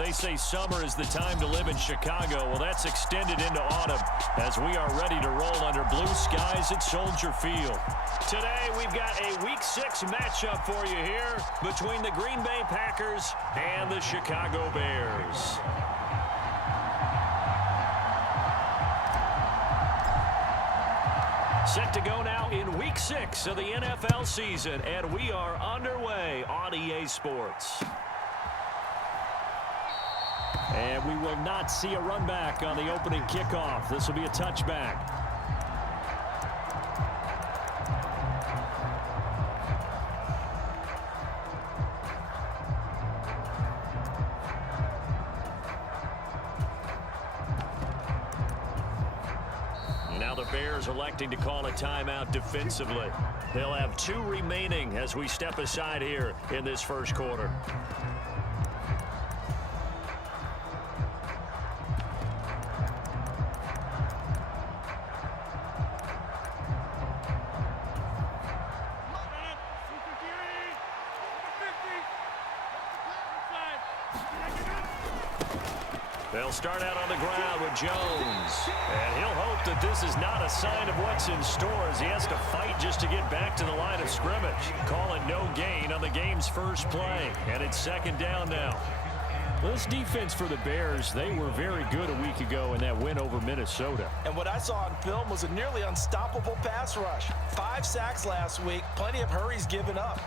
They say summer is the time to live in Chicago. Well, that's extended into autumn as we are ready to roll under blue skies at Soldier Field. Today, we've got a Week 6 matchup for you here between the Green Bay Packers and the Chicago Bears. Set to go now in Week 6 of the NFL season, and we are underway on EA Sports. And we will not see a run back on the opening kickoff. This will be a touchback. Now the Bears electing to call a timeout defensively. They'll have 2 remaining as we step aside here in this first quarter. They'll start out on the ground with Jones. And he'll hope that this is not a sign of what's in store as he has to fight just to get back to the line of scrimmage. Calling no gain on the game's first play. And it's second down now. Well, this defense for the Bears, they were very good a week ago in that win over Minnesota. And what I saw on film was a nearly unstoppable pass rush. 5 sacks last week, plenty of hurries given up.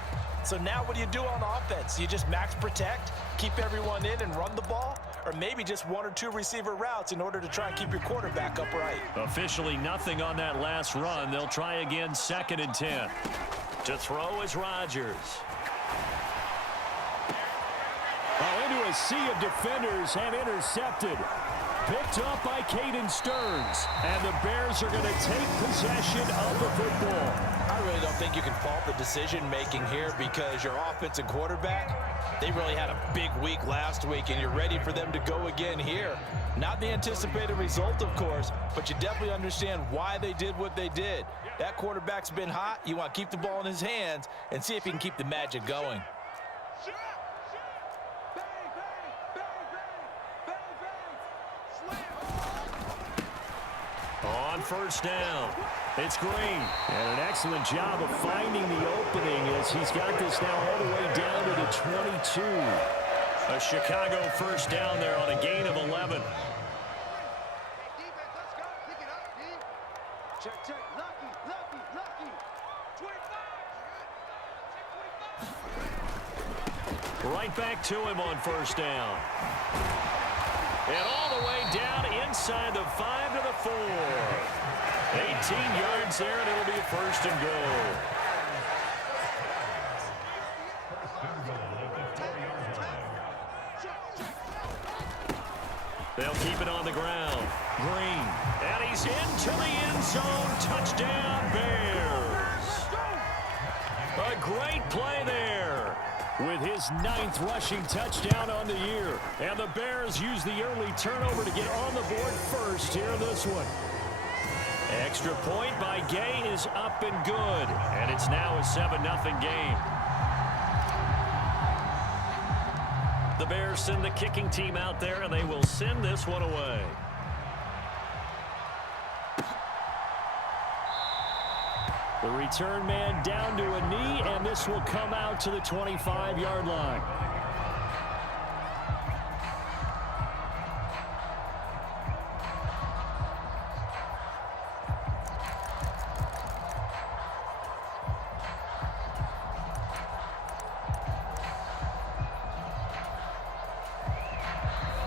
So now what do you do on offense? You just max protect, keep everyone in and run the ball? Or maybe just 1 or 2 receiver routes in order to try and keep your quarterback upright. Officially nothing on that last run. They'll try again 2nd and 10. To throw is Rodgers. Oh, into a sea of defenders and intercepted. Picked up by Caden Stearns. And the Bears are going to take possession of the football. I really don't think you can fault the decision-making here because your offense and quarterback, they really had a big week last week, and you're ready for them to go again here. Not the anticipated result, of course, but you definitely understand why they did what they did. That quarterback's been hot. You want to keep the ball in his hands and see if he can keep the magic going. On first down, it's Green. And an excellent job of finding the opening as he's got this now all the way down to the 22. A Chicago first down there on a gain of 11. Right back to him on first down. And all the way down inside the 5 to the 4. 18 yards there, and it'll be a first and goal. They'll keep it on the ground. Green. And he's into the end zone. Touchdown, Bears. A great play there. With his 9th rushing touchdown on the year. And the Bears use the early turnover to get on the board first here in this one. Extra point by Gay is up and good. And it's now a 7-0 game. The Bears send the kicking team out there, and they will send this one away. The return man down to a knee, and this will come out to the 25-yard line.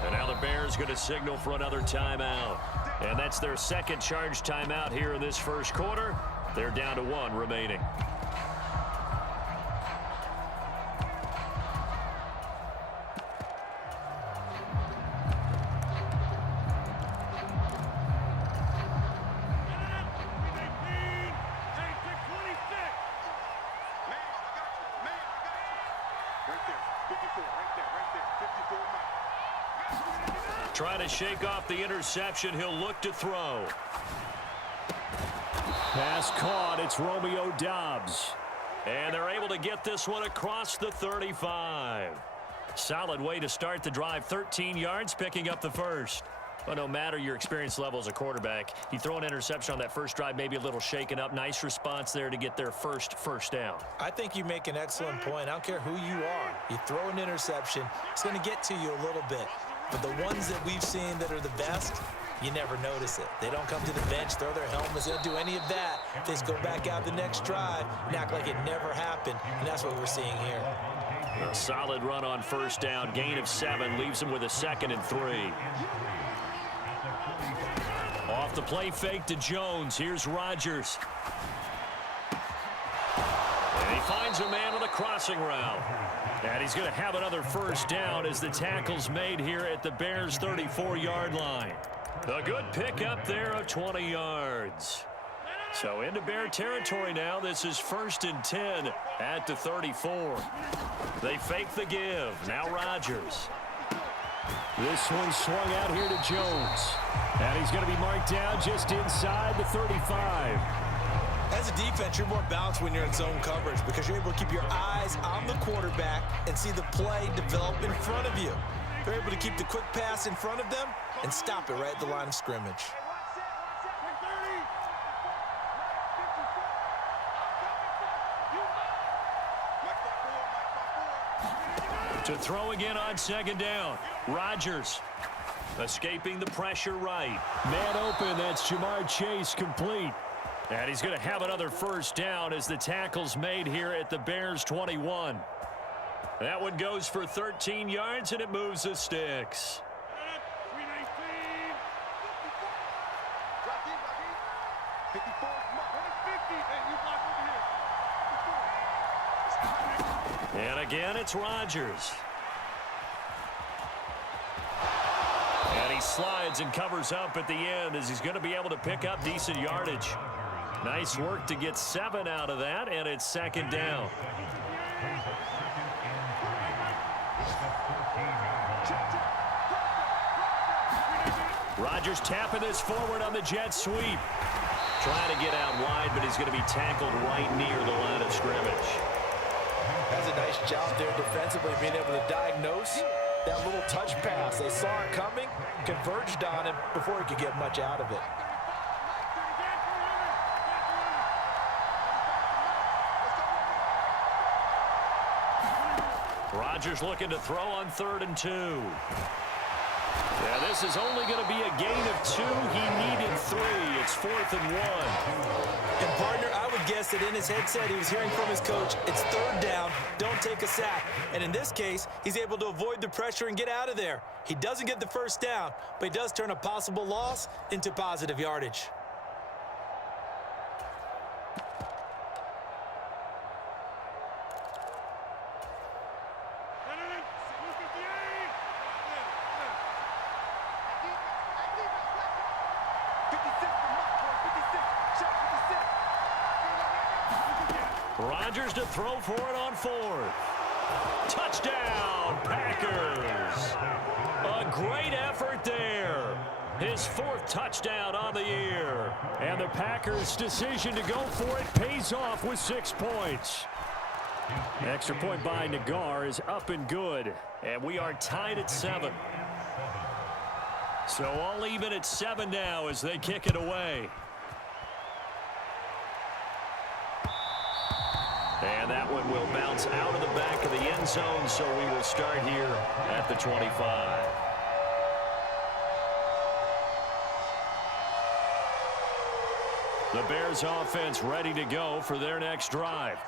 And now the Bears going to signal for another timeout. And that's their second charge timeout here in this first quarter. They're down to 1 remaining. Trying to shake off the interception. He'll look to throw. Pass caught. It's Romeo Doubs. And they're able to get this one across the 35. Solid way to start the drive. 13 yards, picking up the first. Well, no matter your experience level as a quarterback, you throw an interception on that first drive, maybe a little shaken up. Nice response there to get their first down. I think you make an excellent point. I don't care who you are. You throw an interception, it's going to get to you a little bit. But the ones that we've seen that are the best, you never notice it. They don't come to the bench, throw their helmets, they don't do any of that. They just go back out the next drive and act like it never happened. And that's what we're seeing here. A solid run on first down. Gain of 7 leaves him with a 2nd and 3. Off the play fake to Jones. Here's Rodgers. And he finds a man on the crossing route. And he's going to have another first down as the tackle's made here at the Bears' 34-yard line. A good pickup there of 20 yards. So into Bear territory now. This is 1st and 10 at the 34. They fake the give. Now Rodgers. This one swung out here to Jones. And he's going to be marked down just inside the 35. As a defense, you're more balanced when you're in zone coverage because you're able to keep your eyes on the quarterback and see the play develop in front of you. You're able to keep the quick pass in front of them and stop it right at the line of scrimmage. To throw again on 2nd down. Rodgers escaping the pressure right. Man open, that's Jamar Chase complete. And he's going to have another first down as the tackle's made here at the Bears' 21. That one goes for 13 yards, and it moves the sticks. And again, it's Rodgers. And he slides and covers up at the end as he's going to be able to pick up decent yardage. Nice work to get 7 out of that, and it's 2nd down. Rodgers tapping this forward on the jet sweep. Trying to get out wide, but he's going to be tackled right near the line of scrimmage. Has a nice job there defensively, being able to diagnose that little touch pass. They saw it coming, converged on him before he could get much out of it. Rodgers looking to throw on 3rd and 2. Yeah, this is only going to be a gain of 2. He needed 3. It's 4th and 1. And partner, I would guess that in his headset he was hearing from his coach, it's 3rd down, don't take a sack. And in this case, he's able to avoid the pressure and get out of there. He doesn't get the first down, but he does turn a possible loss into positive yardage. Rodgers to throw for it on 4th. Touchdown, Packers. A great effort there. His 4th touchdown on the year. And the Packers' decision to go for it pays off with 6 points. Extra point by Nagar is up and good. And we are tied at 7. So all even at 7 now as they kick it away. And that one will bounce out of the back of the end zone, so we will start here at the 25. The Bears offense ready to go for their next drive.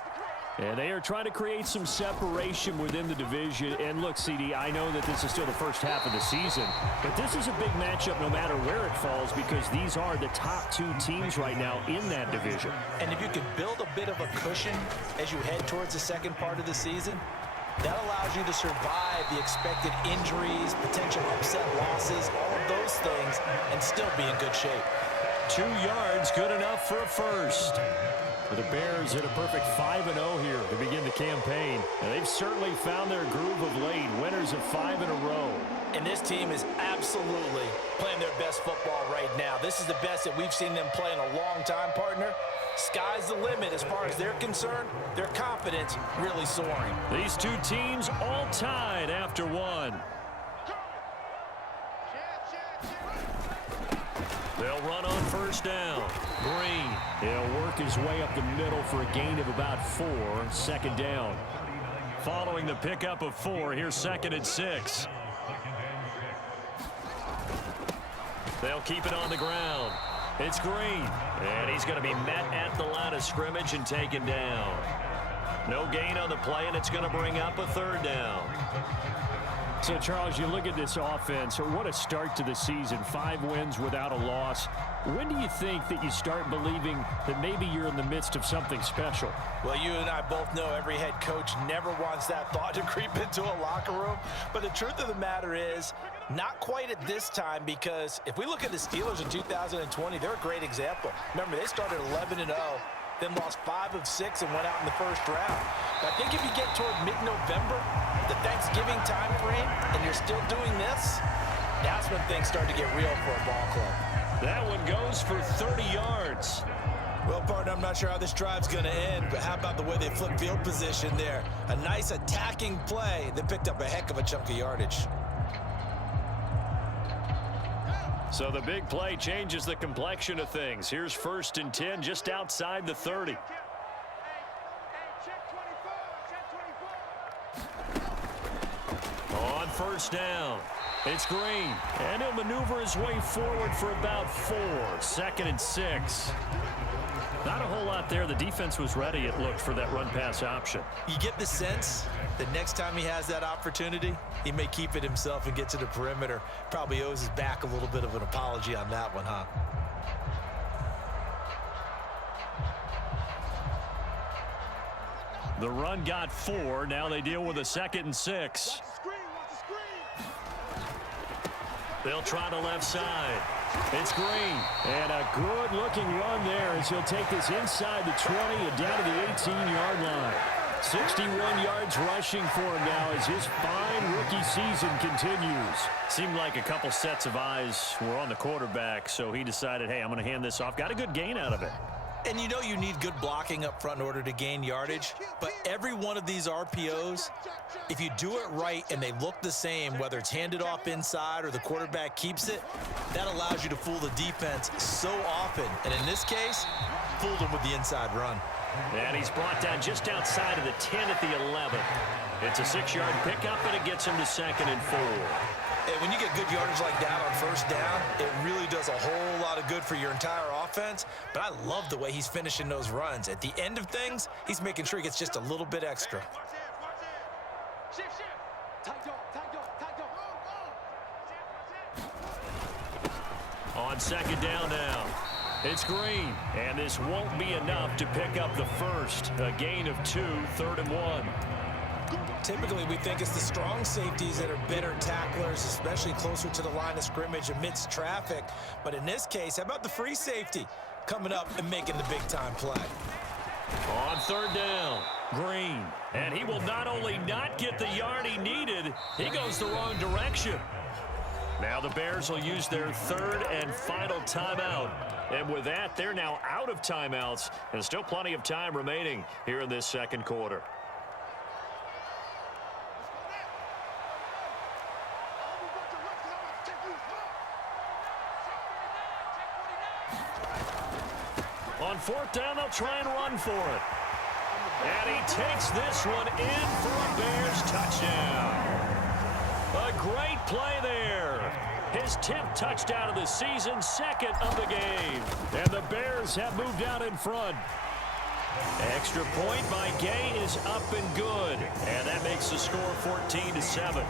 And they are trying to create some separation within the division. And look, CD, I know that this is still the first half of the season, but this is a big matchup no matter where it falls because these are the top 2 teams right now in that division. And if you can build a bit of a cushion as you head towards the second part of the season, that allows you to survive the expected injuries, potential upset losses, all of those things, and still be in good shape. 2 yards, good enough for a first. The Bears hit a perfect 5-0 here to begin the campaign. And they've certainly found their groove of late, winners of 5 in a row. And this team is absolutely playing their best football right now. This is the best that we've seen them play in a long time, partner. Sky's the limit as far as they're concerned. Their confidence really soaring. These two teams all tied after 1. They'll run on first down. Green. He'll work his way up the middle for a gain of about 4. Second down. Following the pickup of 4, here's 2nd and 6. They'll keep it on the ground. It's Green. And he's going to be met at the line of scrimmage and taken down. No gain on the play, and it's going to bring up a 3rd down. So, Charles, you look at this offense, what a start to the season. 5 wins without a loss. When do you think that you start believing that maybe you're in the midst of something special? Well, you and I both know every head coach never wants that thought to creep into a locker room. But the truth of the matter is, not quite at this time, because if we look at the Steelers in 2020, they're a great example. Remember, they started 11-0. Then lost 5 of 6 and went out in the first round. But I think if you get toward mid-November, the Thanksgiving time frame, and you're still doing this, that's when things start to get real for a ball club. That one goes for 30 yards. Well, partner, I'm not sure how this drive's going to end, but how about the way they flip field position there? A nice attacking play that picked up a heck of a chunk of yardage. So the big play changes the complexion of things. Here's 1st and 10 just outside the 30. On first down, it's Green. And he'll maneuver his way forward for about 4. 2nd and 6. Not a whole lot there. The defense was ready, it looked, for that run-pass option. You get the sense that next time he has that opportunity, he may keep it himself and get to the perimeter. Probably owes his back a little bit of an apology on that one, huh? The run got 4. Now they deal with a 2nd and 6. They'll try the left side. It's Green. And a good-looking run there as he'll take this inside the 20 and down to the 18-yard line. 61 yards rushing for him now as his fine rookie season continues. Seemed like a couple sets of eyes were on the quarterback, so he decided, hey, I'm going to hand this off. Got a good gain out of it. And you know you need good blocking up front in order to gain yardage, but every one of these RPOs, if you do it right and they look the same, whether it's handed off inside or the quarterback keeps it, that allows you to fool the defense so often. And in this case, fooled him with the inside run. And he's brought down just outside of the 10 at the 11. It's a 6-yard pickup, and it gets him to 2nd and 4. And when you get good yardage like that on first down, it really does a whole lot of good for your entire offense. But I love the way he's finishing those runs. At the end of things, he's making sure he gets just a little bit extra. On 2nd down now, it's Green. And this won't be enough to pick up the first. A gain of 2, 3rd and 1. Typically, we think it's the strong safeties that are better tacklers, especially closer to the line of scrimmage amidst traffic. But in this case, how about the free safety coming up and making the big-time play? On 3rd down, Green. And he will not only not get the yard he needed, he goes the wrong direction. Now the Bears will use their 3rd and final timeout. And with that, they're now out of timeouts. And still plenty of time remaining here in this 2nd quarter. On 4th down, they'll try and run for it. And he takes this one in for a Bears touchdown. A great play there. His 10th touchdown of the season, 2nd of the game. And the Bears have moved out in front. Extra point by Gay is up and good. And that makes the score 14-7.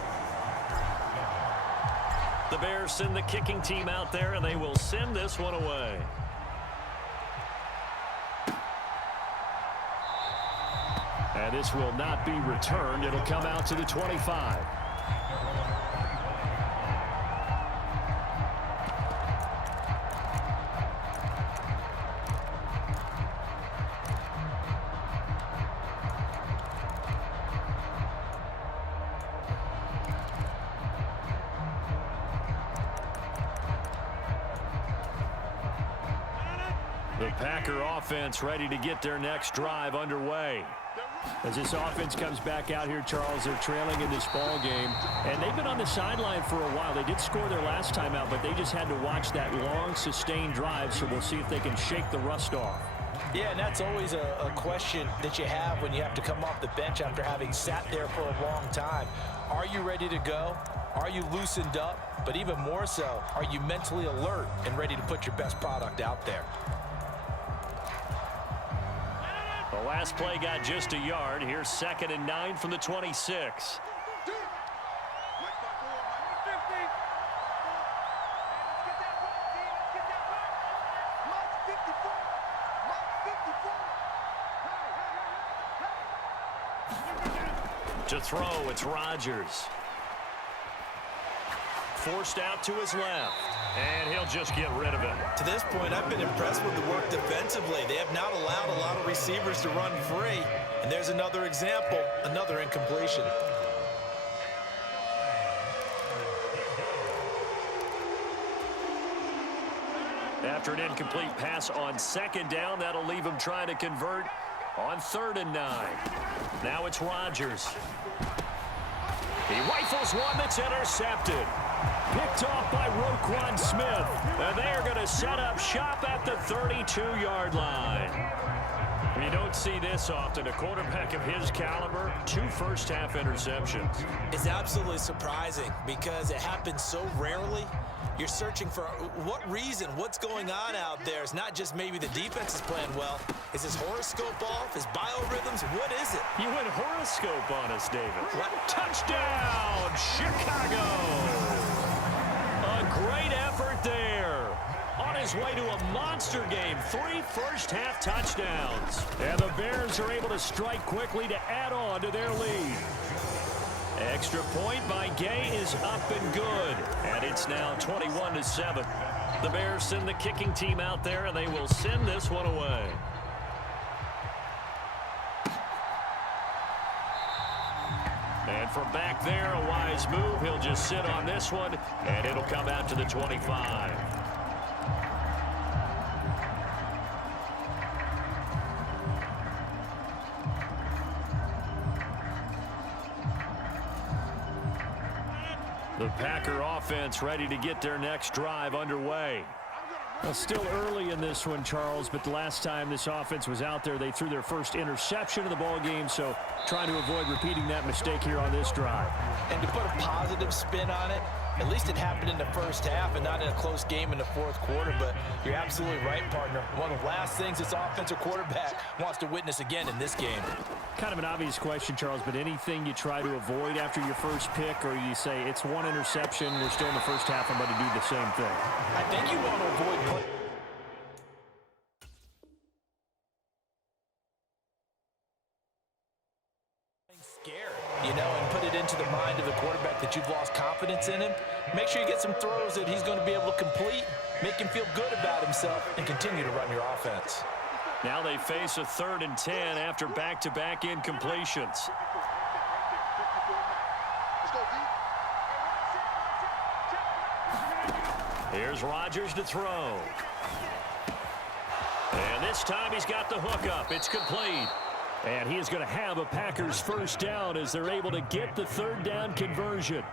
The Bears send the kicking team out there, and they will send this one away. And this will not be returned. It'll come out to the 25. The Packer offense ready to get their next drive underway. As this offense comes back out here, Charles, they're trailing in this ball game, and they've been on the sideline for a while. They did score their last time out, but they just had to watch that long, sustained drive, so we'll see if they can shake the rust off. Yeah, and that's always a question that you have when you have to come off the bench after having sat there for a long time. Are you ready to go? Are you loosened up? But even more so, are you mentally alert and ready to put your best product out there? The last play got just a yard. Here's 2nd and 9 from the 26. To throw, it's Rodgers. Forced out to his left, and he'll just get rid of it. To this point, I've been impressed with the work defensively. They have not allowed a lot of receivers to run free. And there's another example, another incompletion. After an incomplete pass on 2nd down, that'll leave him trying to convert on 3rd and 9. Now it's Rodgers. He rifles one that's intercepted. Picked off by Roquan Smith. And they're going to set up shop at the 32-yard line. You don't see this often. A quarterback of his caliber, 2 first-half interceptions. It's absolutely surprising because it happens so rarely. You're searching for what reason, what's going on out there. It's not just maybe the defense is playing well. Is his horoscope off? His biorhythms? What is it? You went horoscope on us, David. What? Touchdown, Chicago! A great effort there. On his way to a monster game, 3 first-half touchdowns. And the Bears are able to strike quickly to add on to their lead. Extra point by Gay is up and good. And it's now 21-7. The Bears send the kicking team out there, and they will send this one away. And from back there, a wise move. He'll just sit on this one, and it'll come out to the 25. The Packer offense ready to get their next drive underway. Well, still early in this one, Charles, but the last time this offense was out there, they threw their first interception of the ball game, so trying to avoid repeating that mistake here on this drive. And to put a positive spin on it, at least it happened in the first half and not in a close game in the 4th quarter, but you're absolutely right, partner. One of the last things this offensive quarterback wants to witness again in this game. Kind of an obvious question, Charles, but anything you try to avoid after your first pick, or you say it's 1 interception, we're still in the first half, I'm going to do the same thing? I think you want to avoid scared, you know, and put it into the mind of the quarterback that you've lost confidence in him. Make sure you get some throws that he's going to be able to complete, make him feel good about himself, and continue to run your offense. Now they face a 3rd and 10 after back-to-back incompletions. Here's Rodgers to throw. And this time he's got the hook up. It's complete. And he is going to have a Packers first down as they're able to get the 3rd down conversion.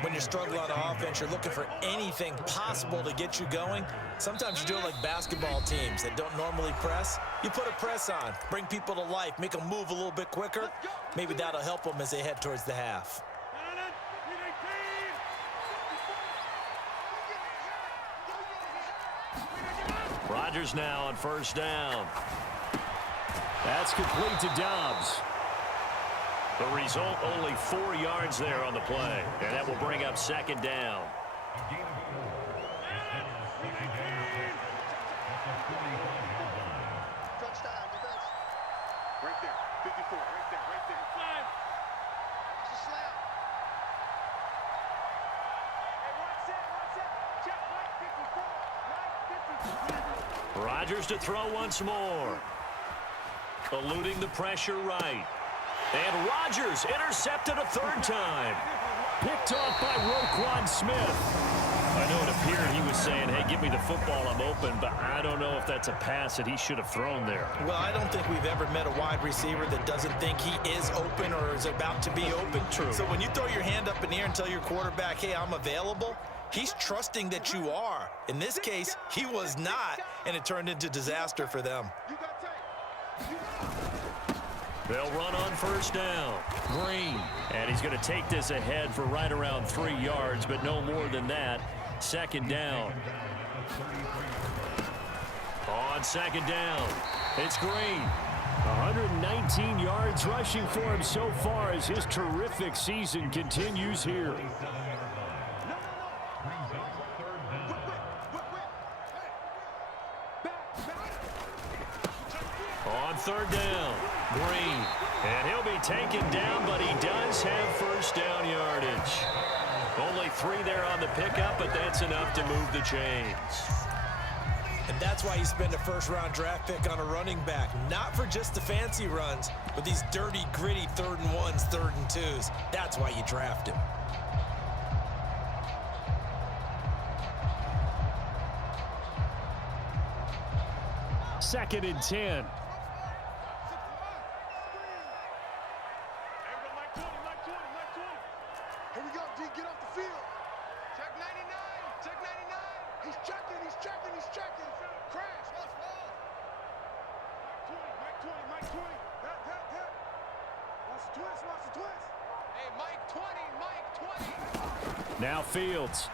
When you're struggling on offense, you're looking for anything possible to get you going. Sometimes you do it like basketball teams that don't normally press. You put a press on, bring people to life, make them move a little bit quicker. Maybe that'll help them as they head towards the half. Rodgers now on first down. That's complete to Dobbs. The result, only 4 yards there on the play. And that will bring up 2nd down. Right there, 54, right there, right there. It's a slap. Hey, 1 set, check, 54, Rodgers to throw once more. Eluding the pressure right. And Rodgers intercepted a 3rd time. Picked off by Roquan Smith. I know it appeared he was saying, hey, give me the football, I'm open, but I don't know if that's a pass that he should have thrown there. Well, I don't think we've ever met a wide receiver that doesn't think he is open or is about to be open. True. So when you throw your hand up in the air and tell your quarterback, hey, I'm available, he's trusting that you are. In this case, he was not, and it turned into disaster for them. They'll run on first down. Green. And he's going to take this ahead for right around 3 yards, but no more than that. Second down. On second down, it's Green. 119 yards rushing for him so far as his terrific season continues here. On third down, Green. And he'll be taken down, but he does have first down yardage. Only 3 there on the pickup, but that's enough to move the chains. And that's why you spend a first-round draft pick on a running back. Not for just the fancy runs, but these dirty, gritty 3rd and 1s, 3rd and 2s. That's why you draft him. Second and 10. Here we go, D, get off the field. Check 99, check 99. He's checking, he's checking, he's checking. Crash, let's roll. Mike 20, Mike 20. That. Watch the twist, watch the twist. Hey, Mike 20, Mike 20. Now Fields.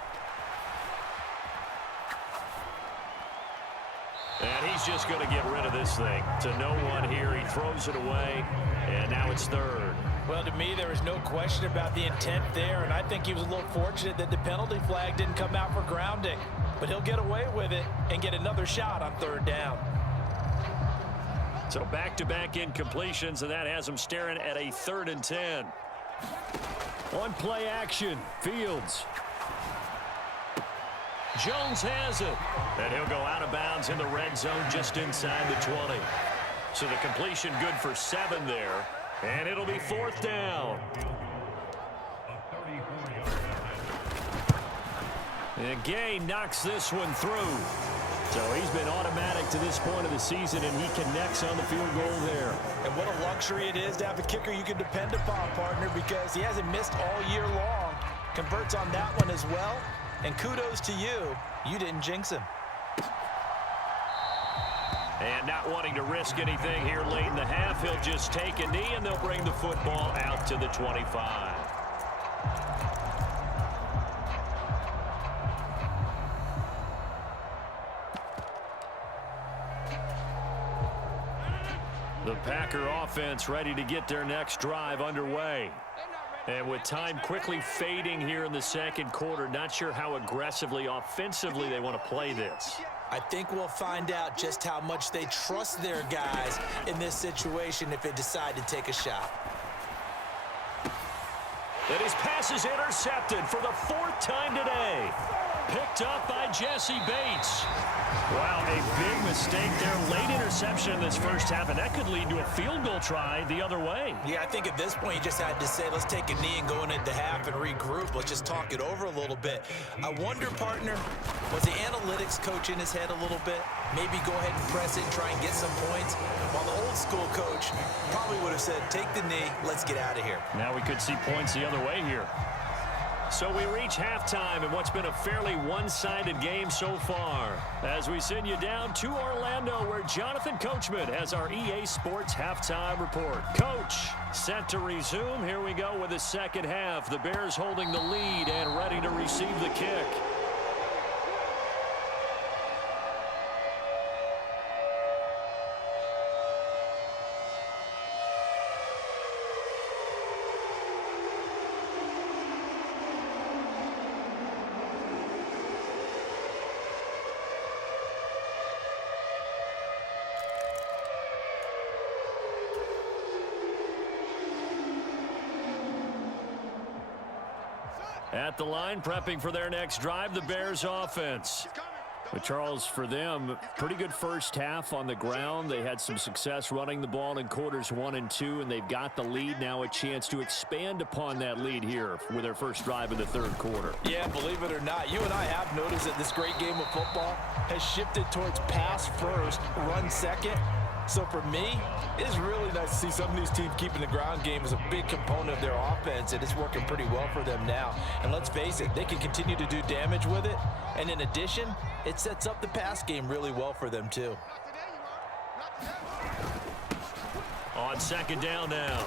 And he's just going to get rid of this thing to no one here. He throws it away, and now it's third. Well, to me, there is no question about the intent there, and I think he was a little fortunate that the penalty flag didn't come out for grounding. But he'll get away with it and get another shot on third down. So back-to-back incompletions, and that has him staring at a 3rd and 10. On play action, Fields. Jones has it. And he'll go out of bounds in the red zone just inside the 20. So the completion good for 7 there. And it'll be 4th down. And Gay knocks this one through. So he's been automatic to this point of the season, and he connects on the field goal there. And what a luxury it is to have a kicker you can depend upon, partner, because he hasn't missed all year long. Converts on that one as well. And kudos to you. You didn't jinx him. And not wanting to risk anything here late in the half, he'll just take a knee, and they'll bring the football out to the 25. The Packer offense ready to get their next drive underway. And with time quickly fading here in the second quarter, not sure how aggressively, offensively they want to play this. I think we'll find out just how much they trust their guys in this situation if they decide to take a shot. And his pass is intercepted for the 4th time today. Picked up by Jesse Bates. Wow, a big mistake there. Late interception in this first half, and that could lead to a field goal try the other way. Yeah, I think at this point you just had to say, let's take a knee and go into half and regroup. Let's just talk it over a little bit. I wonder, partner, was the analytics coach in his head a little bit? Maybe go ahead and press it and try and get some points. While the old school coach probably would have said, take the knee, let's get out of here. Now we could see points the other way here. So we reach halftime in what's been a fairly one-sided game so far. As we send you down to Orlando, where Jonathan Coachman has our EA Sports halftime report. Coach, set to resume. Here we go with the second half. The Bears holding the lead and ready to receive the kick. At the line, prepping for their next drive, the Bears offense. But Charles, for them, pretty good first half on the ground. They had some success running the ball in quarters 1 and 2, and they've got the lead. Now a chance to expand upon that lead here with their first drive in the third quarter. Yeah, believe it or not, you and I have noticed that this great game of football has shifted towards pass first, run second. So for me, it's really nice to see some of these teams keeping the ground game as a big component of their offense, and it's working pretty well for them now. And let's face it, they can continue to do damage with it. And in addition, it sets up the pass game really well for them too. On second down now,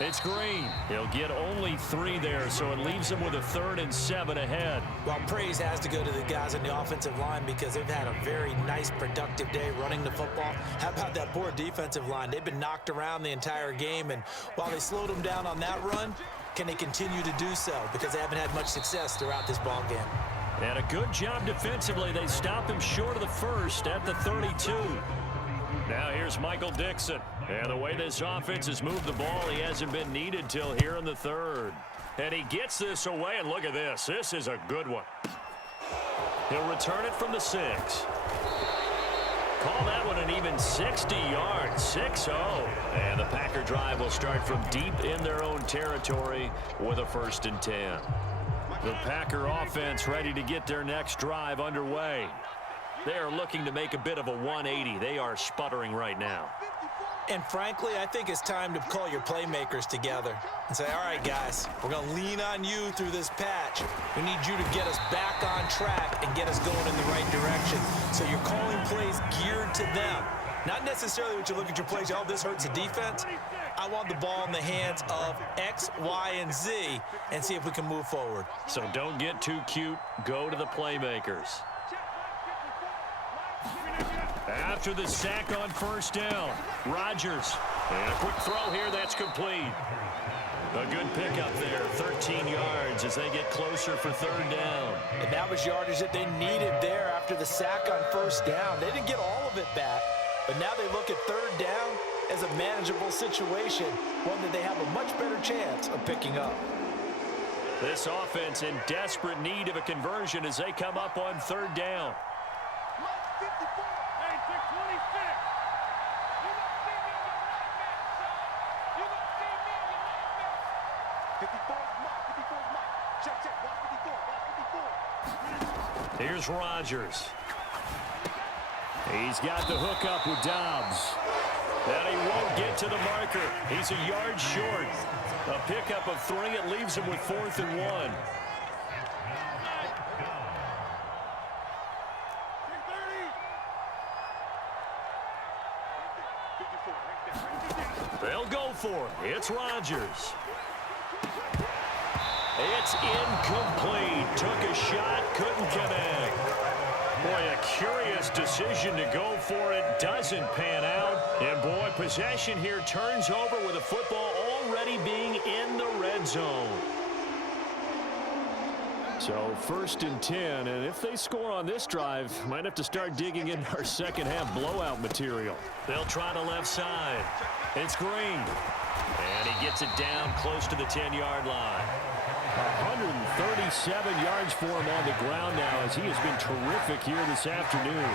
it's Green. He'll get only 3 there, so it leaves him with a 3rd and 7 ahead. Well, praise has to go to the guys on the offensive line because they've had a very nice, productive day running the football. How about that poor defensive line? They've been knocked around the entire game, and while they slowed them down on that run, can they continue to do so? Because they haven't had much success throughout this ball game. And a good job defensively. They stop him short of the first at the 32. Now here's Michael Dixon. And the way this offense has moved the ball, he hasn't been needed till here in the 3rd. And he gets this away, and look at this. This is a good one. He'll return it from the 6. Call that one an even 60 yards, 6-0. And the Packer drive will start from deep in their own territory with a 1st and 10. The Packer offense ready to get their next drive underway. They are looking to make a bit of a 180. They are sputtering right now. And frankly, I think it's time to call your playmakers together and say, all right, guys, we're going to lean on you through this patch. We need you to get us back on track and get us going in the right direction. So you're calling plays geared to them. Not necessarily what you look at your plays, oh, this hurts the defense. I want the ball in the hands of X, Y, and Z and see if we can move forward. So don't get too cute. Go to the playmakers. After the sack on 1st down, Rodgers. And a quick throw here, that's complete. A good pickup there, 13 yards as they get closer for 3rd down. And that was yardage that they needed there after the sack on 1st down. They didn't get all of it back, but now they look at 3rd down as a manageable situation, one that they have a much better chance of picking up. This offense in desperate need of a conversion as they come up on 3rd down. Here's Rodgers. He's got the hook up with Dobbs. And he won't get to the marker. He's a yard short. A pickup of 3. It leaves him with 4th and 1. They'll go for it. It's Rodgers. It's incomplete. Took a shot, couldn't connect. Boy, a curious decision to go for it. Doesn't pan out. And boy, possession here turns over with the football already being in the red zone. So 1st and 10, and if they score on this drive, might have to start digging in our second half blowout material. They'll try the left side. It's Green. And he gets it down close to the 10-yard line. 137 yards for him on the ground now as he has been terrific here this afternoon.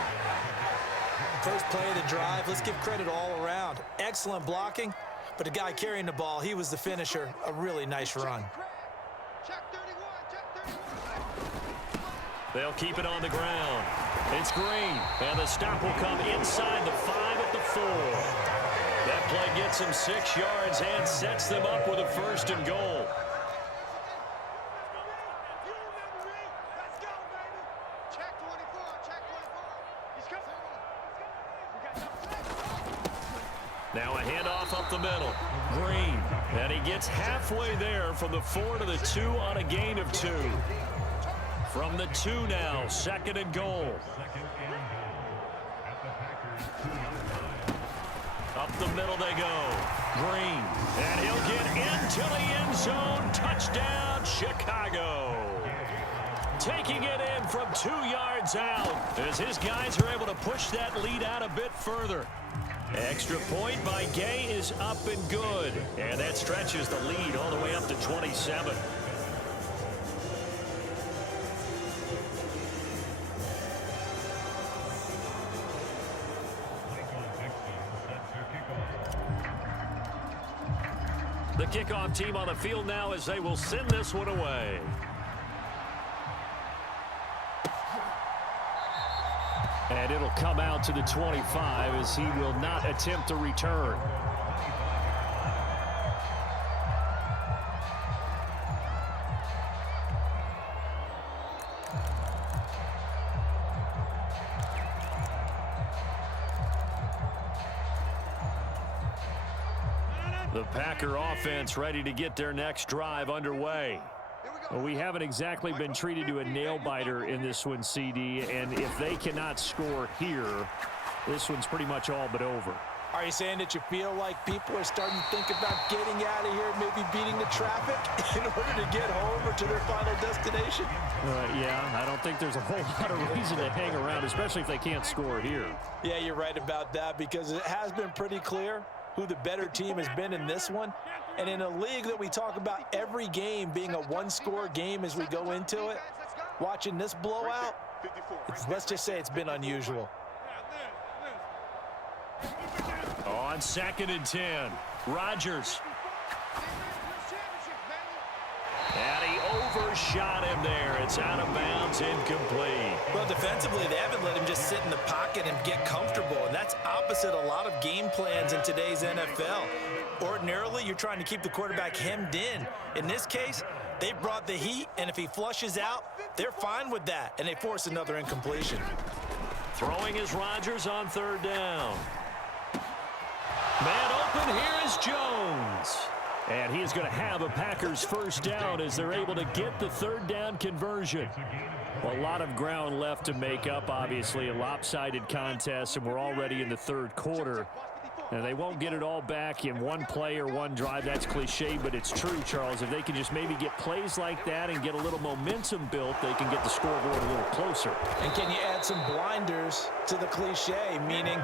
First play of the drive, let's give credit all around. Excellent blocking, but the guy carrying the ball, he was the finisher. A really nice run. They'll keep it on the ground. It's Green, and the stop will come inside the 5 at the 4. That play gets him 6 yards and sets them up with a 1st and goal. Now a handoff up the middle. Green, and he gets halfway there from the 4 to the 2 on a gain of 2. From the 2 now, 2nd and goal. Up the middle they go. Green, and he'll get into the end zone. Touchdown, Chicago. Taking it in from 2 yards out as his guys are able to push that lead out a bit further. Extra point by Gay is up and good. And that stretches the lead all the way up to 27. The kickoff team on the field now as they will send this one away. And it'll come out to the 25 as he will not attempt a return. The Packer offense ready to get their next drive underway. Well, we haven't exactly been treated to a nail-biter in this one, CD, and if they cannot score here, this one's pretty much all but over. Are you saying that you feel like people are starting to think about getting out of here, maybe beating the traffic in order to get home or to their final destination? Yeah, I don't think there's a whole lot of reason to hang around, especially if they can't score here. Yeah, you're right about that because it has been pretty clear who the better team has been in this one. And in a league that we talk about every game being a one-score game as we go into it, watching this blowout, let's just say it's been unusual. On 2nd and 10, Rodgers. And he overshot him there. It's out of bounds, incomplete. Well, defensively, they haven't let him just sit in the pocket and get comfortable, and that's opposite a lot of game plans in today's NFL. Ordinarily, you're trying to keep the quarterback hemmed in. In this case, they brought the heat, and if he flushes out, they're fine with that, and they force another incompletion. Throwing is Rodgers on 3rd down. Man open, here is Jones. And he is going to have a Packers first down as they're able to get the 3rd down conversion. Well, a lot of ground left to make up, obviously, a lopsided contest, and we're already in the 3rd quarter. And they won't get it all back in one play or one drive. That's cliche, but it's true, Charles. If they can just maybe get plays like that and get a little momentum built, they can get the scoreboard a little closer. And can you add some blinders to the cliche, meaning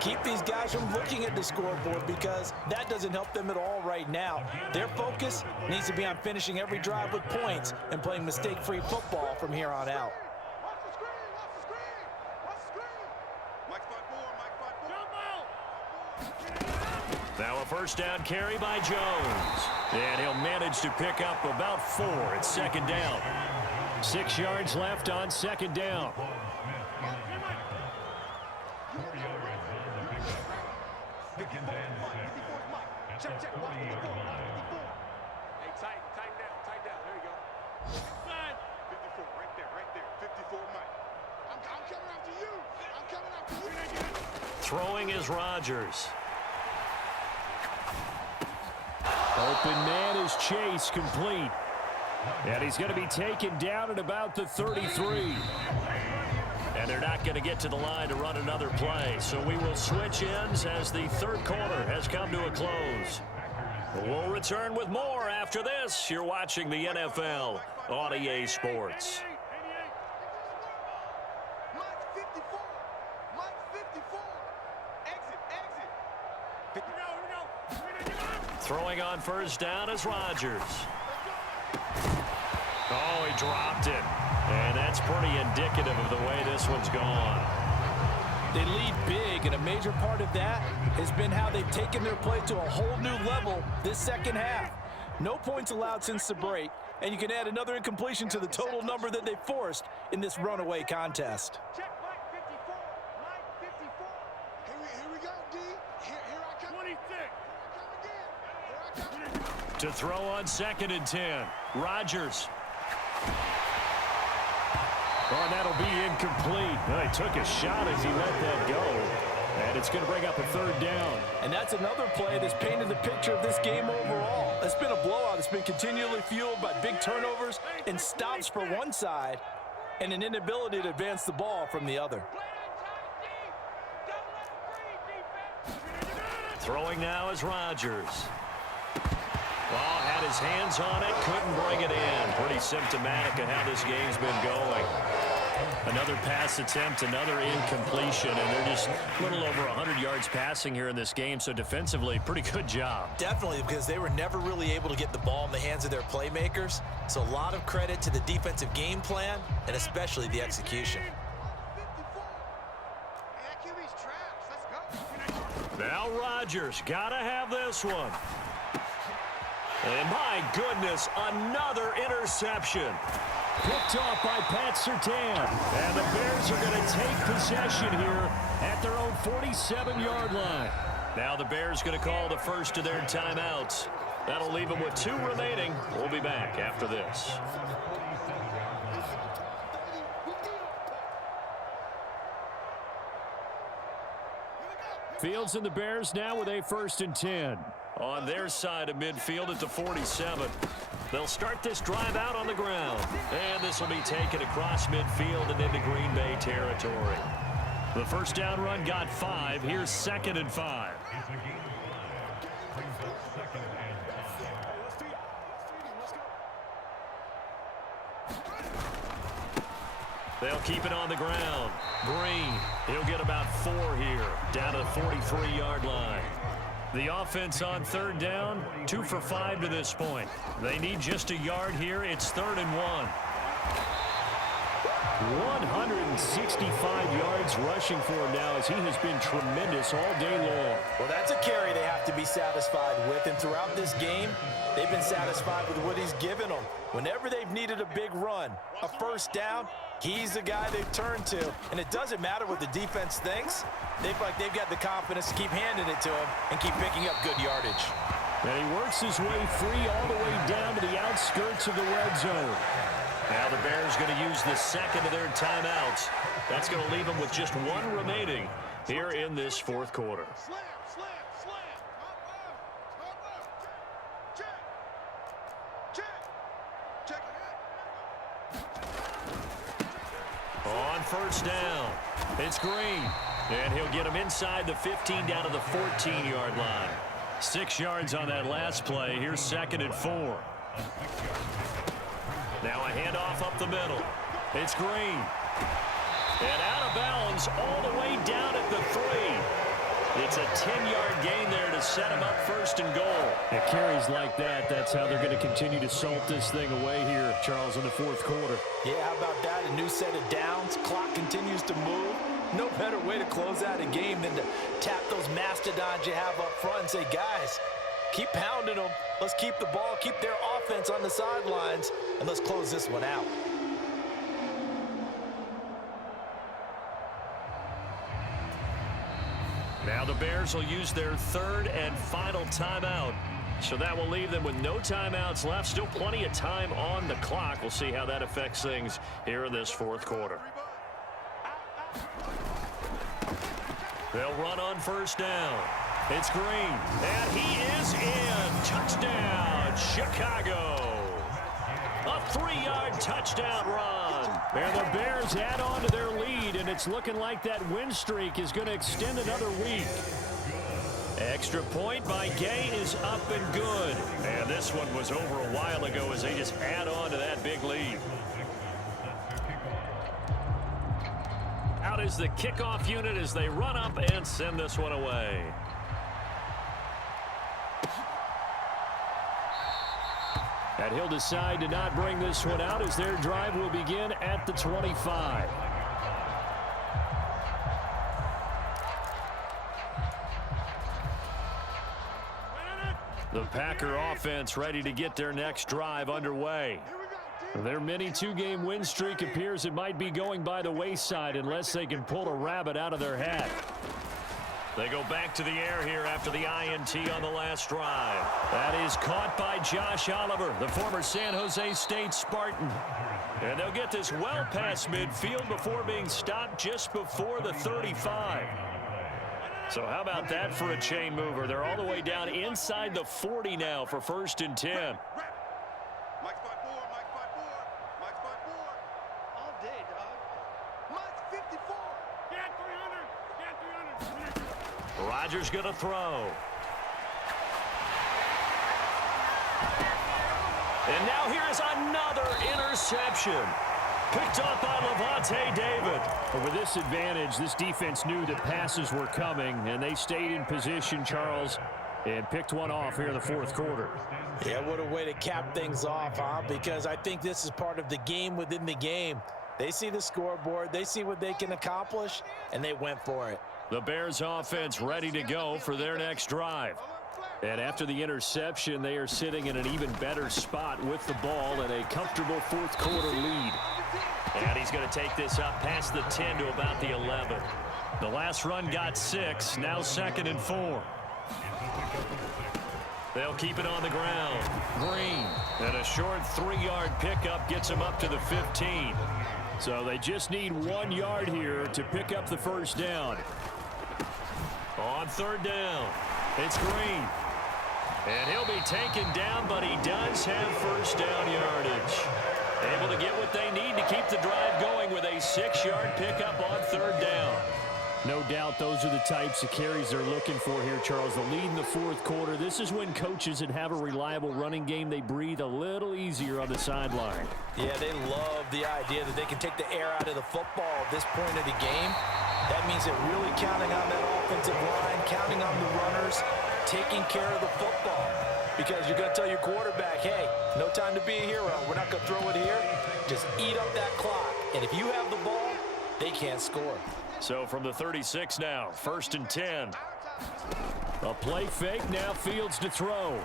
keep these guys from looking at the scoreboard because that doesn't help them at all right now. Their focus needs to be on finishing every drive with points and playing mistake-free football from here on out. Now a first down carry by Jones. And he'll manage to pick up about 4 at 2nd down. 6 yards left on 2nd down. Throwing is Rodgers. Open man is Chase, complete. And he's going to be taken down at about the 33. And they're not going to get to the line to run another play. So we will switch ends as the 3rd quarter has come to a close. We'll return with more after this. You're watching the NFL on EA Sports. Throwing on first down is Rodgers. Oh, he dropped it. And that's pretty indicative of the way this one's gone. They lead big, and a major part of that has been how they've taken their play to a whole new level this second half. No points allowed since the break, and you can add another incompletion to the total number that they forced in this runaway contest. Check Mike 54. Mike 54. Here we go, D. Here I come. 26. To throw on 2nd and 10. Rodgers. Oh, and that'll be incomplete. Well, he took a shot as he let that go. And it's going to bring up a 3rd down. And that's another play that's painted the picture of this game overall. It's been a blowout. It's been continually fueled by big turnovers and stops for one side and an inability to advance the ball from the other. Throwing now is Rodgers. Well, had his hands on it, couldn't bring it in. Pretty symptomatic of how this game's been going. Another pass attempt, another incompletion, and they're just a little over 100 yards passing here in this game, so defensively, pretty good job. Definitely, because they were never really able to get the ball in the hands of their playmakers, so a lot of credit to the defensive game plan and especially the execution. Now Rodgers, gotta have this one. And my goodness, another interception. Picked off by Pat Surtain. And the Bears are going to take possession here at their own 47-yard line. Now the Bears going to call the first of their timeouts. That'll leave them with 2 remaining. We'll be back after this. Fields and the Bears now with a 1st and 10. On their side of midfield at the 47. They'll start this drive out on the ground. And this will be taken across midfield and into Green Bay territory. The first down run got 5. Here's 2nd and 5. They'll keep it on the ground. Green, he'll get about 4 here, down to the 43-yard line. The offense on 3rd down, 2 for 5 to this point. They need just a yard here. It's 3rd and 1. 165 yards rushing for him now as he has been tremendous all day long. Well, that's a carry they have to be satisfied with, and throughout this game, they've been satisfied with what he's given them. Whenever they've needed a big run, a 1st down, he's the guy they've turned to. And it doesn't matter what the defense thinks. They've got the confidence to keep handing it to him and keep picking up good yardage. And he works his way free all the way down to the outskirts of the red zone. Now the Bears going to use the 2nd of their timeouts. That's going to leave them with just 1 remaining here in this 4th quarter. Slam, slam, slam. Check. On 1st down, it's Green. And he'll get him inside the 15 down to the 14-yard line. 6 yards on that last play. Here's 2nd and 4. Now a handoff up the middle. It's Green. And out of bounds all the way down at the 3. It's a 10-yard gain there to set him up 1st and goal. It carries like that. That's how they're going to continue to salt this thing away here, Charles, in the 4th quarter. Yeah, how about that? A new set of downs. Clock continues to move. No better way to close out a game than to tap those mastodons you have up front and say, guys, keep pounding them. Let's keep the ball, keep their offense on the sidelines, and let's close this one out. Now the Bears will use their 3rd and final timeout. So that will leave them with no timeouts left. Still plenty of time on the clock. We'll see how that affects things here in this 4th quarter. They'll run on 1st down. It's Green. And he is in. Touchdown, Chicago. A 3-yard touchdown run. And the Bears add on to their lead, and it's looking like that win streak is going to extend another week. Extra point by Gay is up and good. And this one was over a while ago as they just add on to that big lead. Out is the kickoff unit as they run up and send this one away. And he'll decide to not bring this one out as their drive will begin at the 25. The Packer offense ready to get their next drive underway. Their mini 2-game win streak appears it might be going by the wayside unless they can pull a rabbit out of their hat. They go back to the air here after the INT on the last drive. That is caught by Josh Oliver, the former San Jose State Spartan. And they'll get this well past midfield before being stopped just before the 35. So how about that for a chain mover? They're all the way down inside the 40 now for 1st and 10. Rodgers going to throw. And now here's another interception. Picked up by Levante David. But with this advantage, this defense knew that passes were coming, and they stayed in position, Charles, and picked one off here in the 4th quarter. Yeah, what a way to cap things off, huh? Because I think this is part of the game within the game. They see the scoreboard, they see what they can accomplish, and they went for it. The Bears offense ready to go for their next drive. And after the interception, they are sitting in an even better spot with the ball and a comfortable fourth quarter lead. And he's going to take this up past the 10 to about the 11. The last run got 6, now 2nd and 4. They'll keep it on the ground. Green. And a short 3-yard pickup gets him up to the 15. So they just need 1 yard here to pick up the first down. On 3rd down, it's Green. And he'll be taken down, but he does have first down yardage. Able to get what they need to keep the drive going with a 6-yard pickup on 3rd down. No doubt those are the types of carries they're looking for here, Charles. The lead in the fourth quarter. This is when coaches that have a reliable running game, they breathe a little easier on the sideline. Yeah, they love the idea that they can take the air out of the football at this point of the game. That means they're really counting on that offensive line, counting on the runners, taking care of the football. Because you're going to tell your quarterback, hey, no time to be a hero. We're not going to throw it here. Just eat up that clock. And if you have the ball, they can't score. So from the 36 now, 1st and 10. A play fake, now Fields to throw.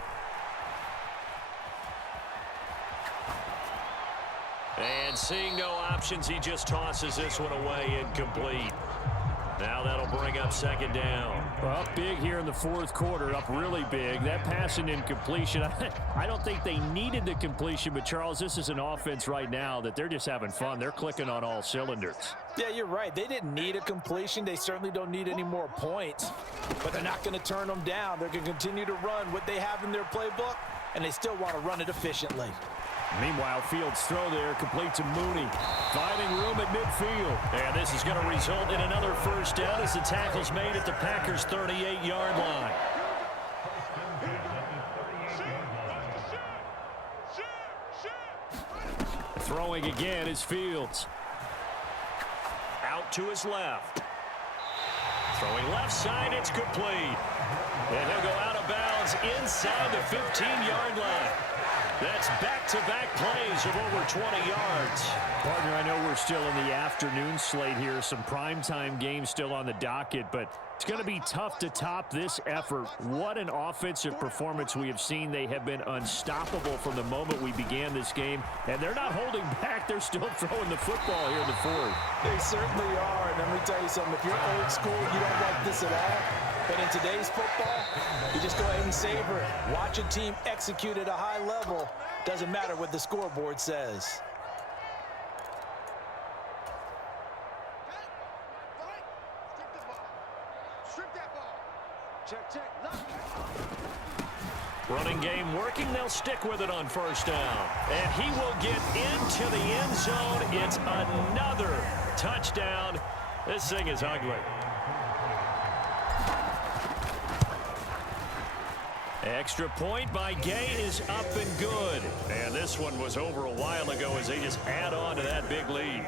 And seeing no options, he just tosses this one away, incomplete. Now that'll bring up 2nd down. Up big here in the fourth quarter, up really big. That pass and incompletion, I don't think they needed the completion, but Charles, this is an offense right now that they're just having fun. They're clicking on all cylinders. Yeah, you're right. They didn't need a completion. They certainly don't need any more points, but they're not going to turn them down. They're going to continue to run what they have in their playbook, and they still want to run it efficiently. Meanwhile, Fields' throw there complete to Mooney. Finding room at midfield. And this is going to result in another first down as the tackle's made at the Packers' 38-yard line. Throwing again is Fields. Out to his left. Throwing left side, it's complete. And he'll go out of bounds inside the 15-yard line. That's back-to-back plays of over 20 yards. Partner, I know we're still in the afternoon slate here. Some primetime games still on the docket, but it's going to be tough to top this effort. What an offensive performance we have seen. They have been unstoppable from the moment we began this game, and they're not holding back. They're still throwing the football here in the fourth. They certainly are, and let me tell you something. If you're old school, you don't like this at all. But in today's football, you just go ahead and savor it. Watch a team execute at a high level. Doesn't matter what the scoreboard says. Running game working. They'll stick with it on first down. And he will get into the end zone. It's another touchdown. This thing is ugly. Extra point by Gay is up and good. And this one was over a while ago as they just add on to that big lead.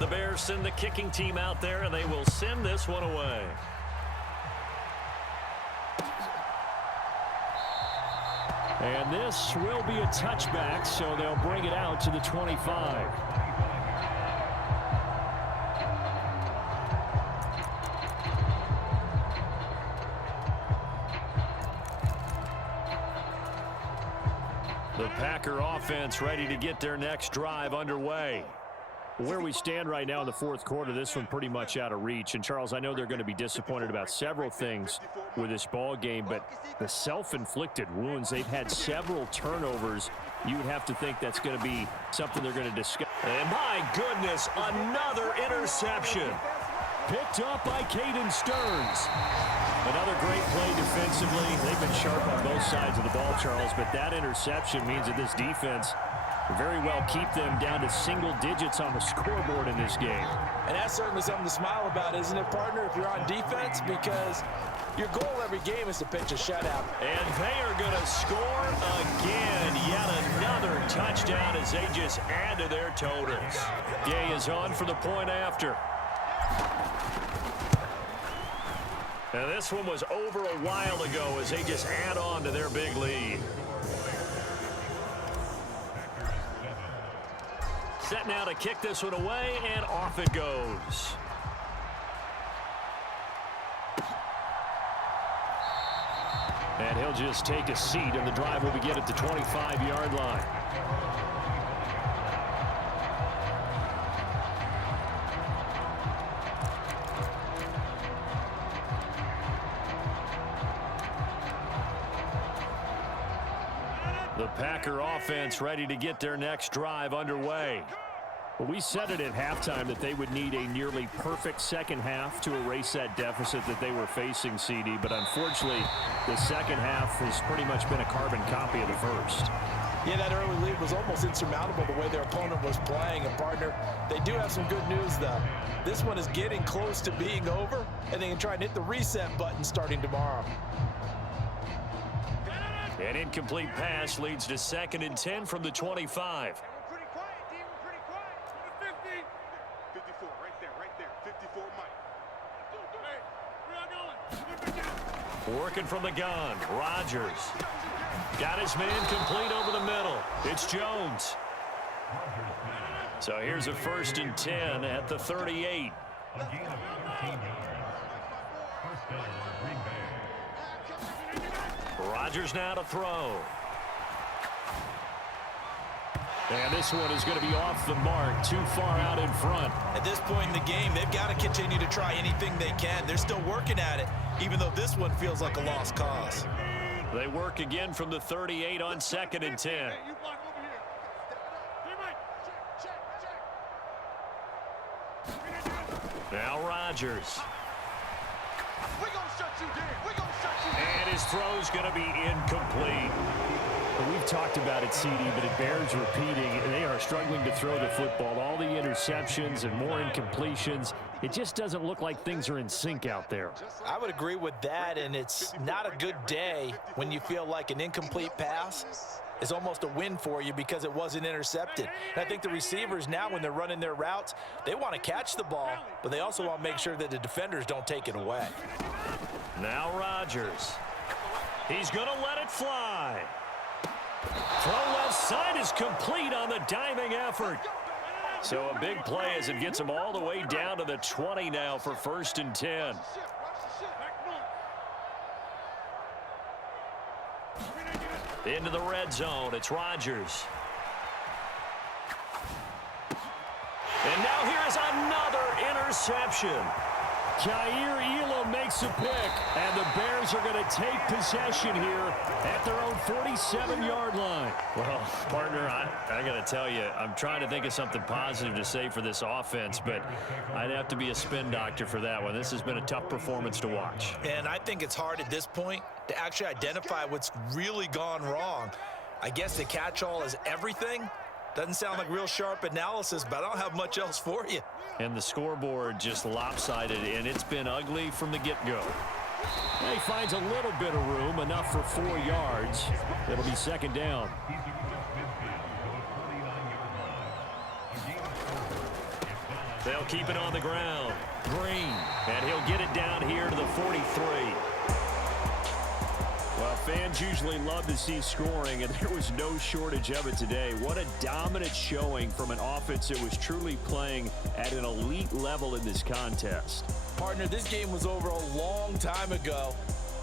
The Bears send the kicking team out there, and they will send this one away. And this will be a touchback, so they'll bring it out to the 25. The Packer offense ready to get their next drive underway. Where we stand right now in the fourth quarter, this one pretty much out of reach. And, Charles, I know they're going to be disappointed about several things with this ball game, but the self-inflicted wounds, they've had several turnovers. You would have to think that's going to be something they're going to discuss. And, my goodness, another interception. Picked up by Caden Stearns. Another great play defensively. They've been sharp on both sides of the ball, Charles, but that interception means that this defense very well keep them down to single digits on the scoreboard in this game. And that's certainly something to smile about, isn't it, partner, if you're on defense? Because your goal every game is to pitch a shutout. And they are going to score again. Yet another touchdown as they just add to their totals. Gay is on for the point after. And this one was over a while ago as they just add on to their big lead. Set now to kick this one away, and off it goes. And he'll just take a seat, and the drive will begin at the 25-yard line. The Packer offense ready to get their next drive underway. Well, we said it at halftime that they would need a nearly perfect second half to erase that deficit that they were facing, CD. But unfortunately, the second half has pretty much been a carbon copy of the first. Yeah, that early lead was almost insurmountable the way their opponent was playing. And, partner, they do have some good news, though. This one is getting close to being over, and they can try and hit the reset button starting tomorrow. An incomplete pass leads to 2nd and 10 from the 25. Pretty quiet, D. We're pretty quiet. 50. 54, right there. 54, Mike. Working from the gun, Rodgers. Got his man complete over the middle. It's Jones. So here's a 1st and 10 at the 38. Rodgers now to throw. And this one is going to be off the mark, too far out in front. At this point in the game, they've got to continue to try anything they can. They're still working at it, even though this one feels like a lost cause. They work again from the 38 on 2nd and 10. Now Rodgers. And his throw's going to be incomplete. We've talked about it, CD, but it bears repeating. They are struggling to throw the football. All the interceptions and more incompletions. It just doesn't look like things are in sync out there. I would agree with that, and it's not a good day when you feel like an incomplete pass is almost a win for you because it wasn't intercepted. And I think the receivers now, when they're running their routes, they want to catch the ball, but they also want to make sure that the defenders don't take it away. Now Rodgers. He's going to let it fly. Throw left side is complete on the diving effort. So a big play as it gets him all the way down to the 20 now for 1st and 10. Into the red zone, it's Rodgers. And now here is another interception. Jair Elam makes a pick, and the Bears are going to take possession here at their own 47-yard line. Well, partner, I got to tell you, I'm trying to think of something positive to say for this offense, but I'd have to be a spin doctor for that one. This has been a tough performance to watch. And I think it's hard at this point to actually identify what's really gone wrong. I guess the catch-all is everything. Doesn't sound like real sharp analysis, but I don't have much else for you. And the scoreboard just lopsided, and it's been ugly from the get-go. He finds a little bit of room, enough for 4 yards. It'll be 2nd down. They'll keep it on the ground. Green, and he'll get it down here to the 43. Well, fans usually love to see scoring, and there was no shortage of it today. What a dominant showing from an offense that was truly playing at an elite level in this contest. Partner, this game was over a long time ago,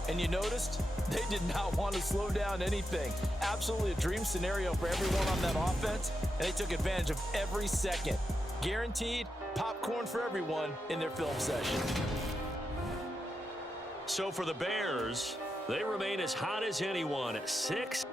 and you noticed they did not want to slow down anything. Absolutely a dream scenario for everyone on that offense, and they took advantage of every second. Guaranteed popcorn for everyone in their film session. So for the Bears, they remain as hot as anyone at 6.